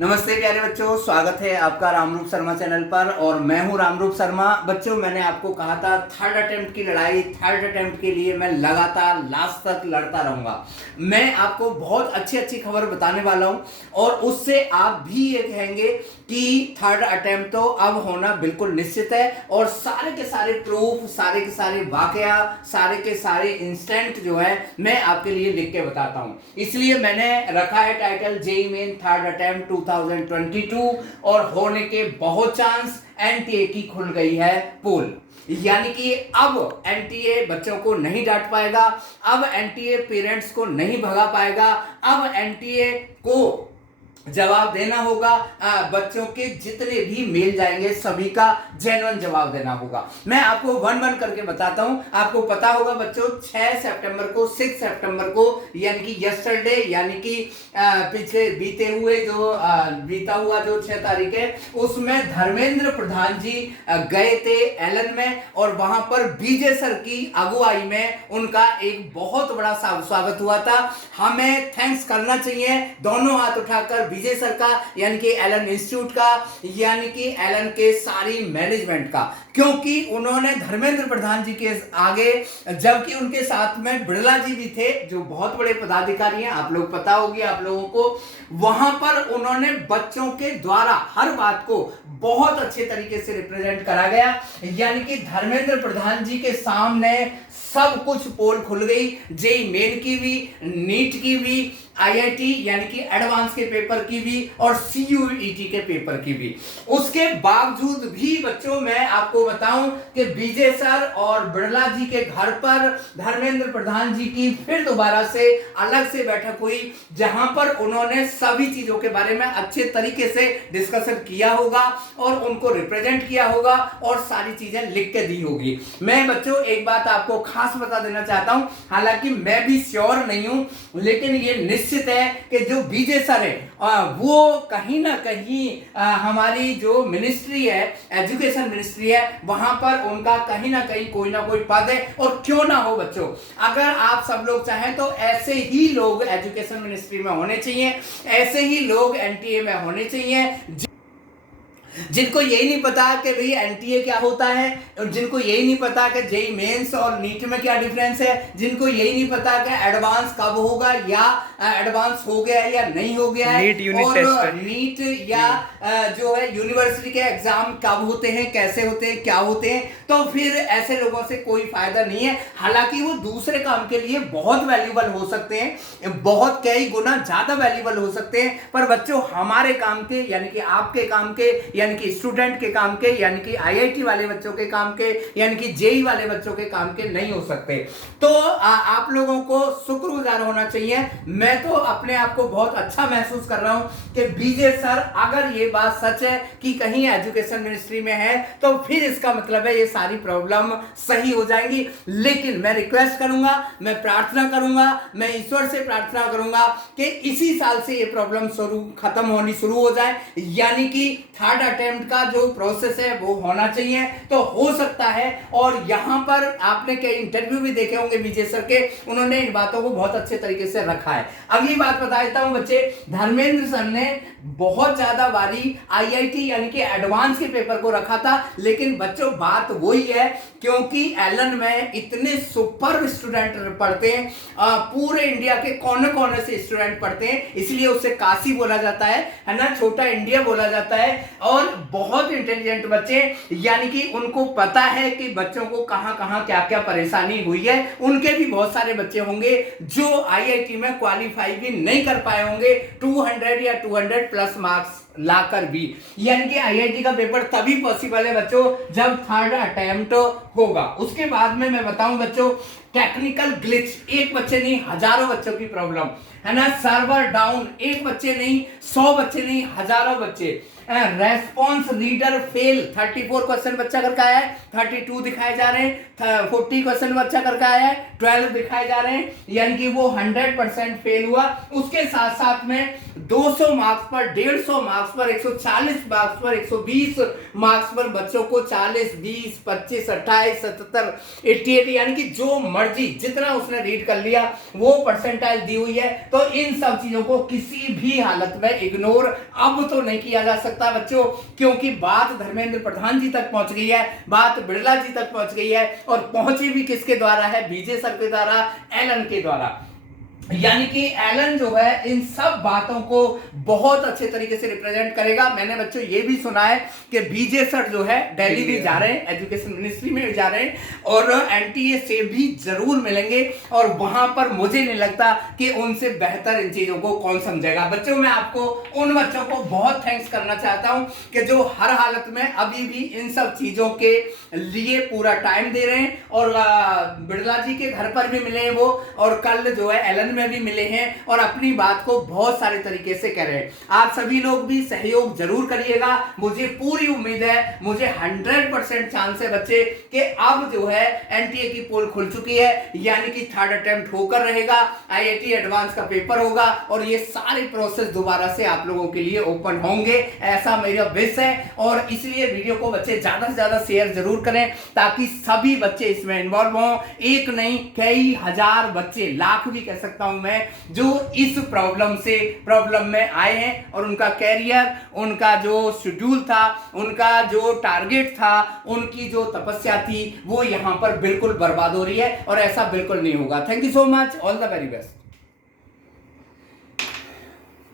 नमस्ते प्यारे बच्चों, स्वागत है आपका रामरूप शर्मा चैनल पर। और मैं हूं रामरूप शर्मा। बच्चों, मैंने आपको कहा था थर्ड अटेम्प्ट की लड़ाई, थर्ड अटेम्प्ट के लिए मैं लगातार लास्ट तक लड़ता रहूंगा। मैं आपको बहुत अच्छी अच्छी खबर बताने वाला हूं और उससे आप भी ये कहेंगे कि थर्ड अटेम्प्ट तो अब होना बिल्कुल निश्चित है। और सारे के सारे प्रूफ, सारे के सारे वाकया, सारे के सारे इंस्टेंट जो है मैं आपके लिए लिख के बताता हूं। इसलिए मैंने रखा है title JEE main third attempt 2022 और होने के बहुत चांस। एनटीए की खुल गई है पोल, यानी कि अब एनटीए बच्चों को नहीं डांट पाएगा, अब एनटीए पेरेंट्स को नहीं भगा पाएगा, अब एनटीए को जवाब देना होगा। बच्चों के जितने भी मेल जाएंगे सभी का जेन्युइन जवाब देना होगा। मैं आपको वन वन करके बताता हूं। आपको पता होगा बच्चों, 6 सितंबर को, 6 सितंबर को, यानी कि यस्टरडे, यानी कि पिछले बीता हुआ जो 6 तारीख है, उसमें धर्मेंद्र प्रधान जी गए थे एलन में और वहां पर बीजे सर की अगुवाई में उनका एक बहुत बड़ा स्वागत हुआ था। हमें थैंक्स करना चाहिए दोनों हाथ उठाकर विजय सर का, यानी कि एलन इंस्टीट्यूट का, यानी कि एलन के सारी मैनेजमेंट का, क्योंकि उन्होंने धर्मेंद्र प्रधान जी के आगे, जबकि उनके साथ में बिड़ला जी भी थे जो बहुत बड़े पदाधिकारी हैं, आप लोग पता होगी आप लोगों को, वहां पर उन्होंने बच्चों के द्वारा हर बात को बहुत अच्छे तरीके से रिप्रेजेंट करा गया। यानी कि धर्मेंद्र प्रधान जी के सामने सब कुछ पोल खुल गई, जेईई मेन की भी, नीट की भी, आईआईटी यानी कि एडवांस के पेपर की भी और सीयूईटी के पेपर की भी। उसके बावजूद भी बच्चों मैं आपको बताऊं कि विजय सर और बिड़ला जी के घर पर धर्मेंद्र प्रधान जी की फिर दोबारा से अलग से बैठक हुई, जहां पर उन्होंने सभी चीजों के बारे में अच्छे तरीके से डिस्कशन किया होगा और उनको रिप्रेजेंट किया होगा और सारी चीजें लिख के दी होगी। मैं बच्चों एक बात आपको खास बता देना चाहता हूं, हालांकि मैं भी श्योर नहीं हूं, लेकिन ये निश्चित है कि जो विजय सर है वो कहीं ना कहीं हमारी जो मिनिस्ट्री है, एजुकेशन मिनिस्ट्री है, वहां पर उनका कहीं ना कहीं कोई ना कोई पद है। और क्यों ना हो बच्चों, अगर आप सब लोग चाहें तो ऐसे ही लोग एजुकेशन मिनिस्ट्री में होने चाहिए, ऐसे ही लोग एनटीए में होने चाहिए, जिनको यही नहीं पता कि भाई एनटीए क्या होता है, और जिनको यही नहीं पता कि जेईई मेंस और नीट में क्या डिफरेंस है, जिनको यही नहीं पता कि एडवांस कब होगा या एडवांस हो गया है या नहीं हो गया है, और नीट या जो है यूनिवर्सिटी के एग्जाम कब होते हैं, कैसे होते हैं, क्या होते हैं। तो फिर ऐसे लोगों से कोई फायदा नहीं है। हालांकि वो दूसरे काम के लिए बहुत वैल्यूबल हो सकते हैं, बहुत कई गुना ज्यादा वैल्यूबल हो सकते हैं, पर बच्चों हमारे काम के, यानी कि आपके काम के, यानी कि स्टूडेंट के काम के, यानी कि आईआईटी वाले बच्चों के काम के, यानी कि जेईई वाले बच्चों के काम के नहीं हो सकते। तो आप लोगों को शुक्रगुजार होना चाहिए। मैं तो अपने आप को बहुत अच्छा महसूस कर रहा हूं कि विजय सर, अगर ये बात सच है कि कहीं एजुकेशन मिनिस्ट्री में है, तो फिर इसका मतलब है ये सारी प्रॉब्लम सही हो जाएंगी। लेकिन मैं रिक्वेस्ट करूंगा, मैं प्रार्थना करूंगा, मैं ईश्वर से प्रार्थना करूंगा कि इसी साल से ये प्रॉब्लम खत्म होनी शुरू हो जाए, यानी कि थर्ड अटेम्प्ट का जो प्रोसेस है वो होना चाहिए। तो हो सकता है, और यहां पर आपने कई इंटरव्यू भी देखे होंगे विजय सर के, उन्होंने इन बातों को बहुत अच्छे तरीके से रखा है। अगली बात बता देता हूं बच्चे, धर्मेंद्र सर ने बहुत ज्यादा बारी आईआईटी यानी कि एडवांस के पेपर को रखा था, लेकिन बच्चों बात वही है, क्योंकि एलन में इतने सुपर स्टूडेंट पढ़ते हैं, पूरे इंडिया के कोने कोने से स्टूडेंट पढ़ते हैं, इसलिए उसे काशी बोला जाता है ना, छोटा इंडिया बोला जाता है। और बहुत इंटेलिजेंट बच्चे, यानी कि उनको पता है कि बच्चों को कहां कहां क्या क्या परेशानी हुई है। उनके भी बहुत सारे बच्चे होंगे जो आईआईटी में क्वालिफाई भी नहीं कर पाए होंगे 200 या 200 प्लस मार्क्स लाकर भी, यानी कि आईआईटी का पेपर तभी पॉसिबल है बच्चों जब थर्ड अटेम्प्ट होगा। उसके बाद में मैं बताऊं बच्चों, टेक्निकल ग्लिच, एक बच्चे नहीं हजारों बच्चों की प्रॉब्लम है ना, सर्वर डाउन, एक बच्चे नहीं, 100 बच्चे नहीं, हजारों बच्चे, रेस्पॉन्स रीडर फेल 34 क्वेश्चन बच्चा करके आया है, 32 दिखाए जा रहे हैं, 40 क्वेश्चन बच्चा करके आया है, 12 दिखाए जा रहे हैं, यानी कि वो 100% फेल हुआ। उसके साथ साथ में 200 मार्क्स पर, 150 मार्क्स पर, 140 मार्क्स पर, 120 मार्क्स पर बच्चों को 40, 20, 25, 28, 77, 88 यानी कि जो मर्जी जितना उसने रीड कर लिया वो परसेंटाइल दी हुई है। तो इन सब चीजों को किसी भी हालत में इग्नोर अब तो नहीं किया जा सकता बच्चों, क्योंकि बात धर्मेंद्र प्रधान जी तक पहुंच गई है, बात बिरला जी तक पहुंच गई है, और पहुंची भी किसके द्वारा है? बीजे सर के द्वारा, एलन के द्वारा। यानी कि एलन जो है इन सब बातों को बहुत अच्छे तरीके से रिप्रेजेंट करेगा। मैंने बच्चों ये भी सुना है कि बीजे सर जो है दिल्ली भी जा रहे हैं, एजुकेशन मिनिस्ट्री में भी जा रहे हैं, और एनटीए से भी जरूर मिलेंगे, और वहां पर मुझे नहीं लगता कि उनसे बेहतर इन चीजों को कौन समझेगा। बच्चों मैं आपको उन बच्चों को बहुत थैंक्स करना चाहता हूं कि जो हर हालत में अभी भी इन सब चीजों के लिए पूरा टाइम दे रहे हैं, और बिरला जी के घर पर भी मिले हैं वो, और कल जो है एलन में भी मिले हैं, और अपनी बात को बहुत सारे तरीके से कह रहे हैं। आप सभी लोग भी सहयोग जरूर करिएगा, मुझे पूरी उम्मीद है, मुझे 100% चांस है बच्चे कि अब जो है एनटीए की पोल खुल चुकी है, यानी कि थर्ड अटेम्प्ट होकर रहेगा, आईआईटी एडवांस का पेपर होगा, और ये सारे प्रोसेस दोबारा से आप लोगों के लिए ओपन होंगे, ऐसा मेरा विश है। और इसलिए वीडियो को बच्चे ज्यादा से ज्यादा शेयर जरूर करें ताकि सभी बच्चे इसमें इन्वॉल्व हों। एक नहीं कई हजार बच्चे, लाख भी कह सकता हूं मैं, जो इस प्रॉब्लम में आए हैं, और उनका कैरियर, उनका जो शेड्यूल था, उनका जो टारगेट था, उनकी जो तपस्या थी, वो यहां पर बिल्कुल बर्बाद हो रही है, और ऐसा बिल्कुल नहीं होगा। Thank you so much, all the very best.